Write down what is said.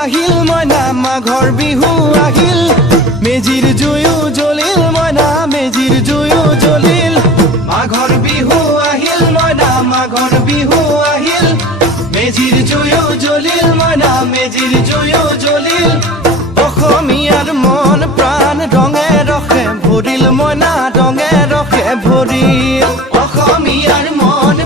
আহিল মইনা মাঘৰ বিহু আহিল মেজিৰ জুয়ো জ্বলিল মইনা মেজিৰ জুয়ো জ্বলিল মাঘৰ বিহু আহিল মইনা মাঘৰ বিহু আহিল মেজিৰ জুয়ো জ্বলিল মইনা মেজিৰ জুয়ো জ্বলিল অসমীয়াৰ মন প্ৰাণ ৰঙে ৰসে ভৰিল মইনা ৰঙে ৰসে ভৰিল অসমীয়াৰ মন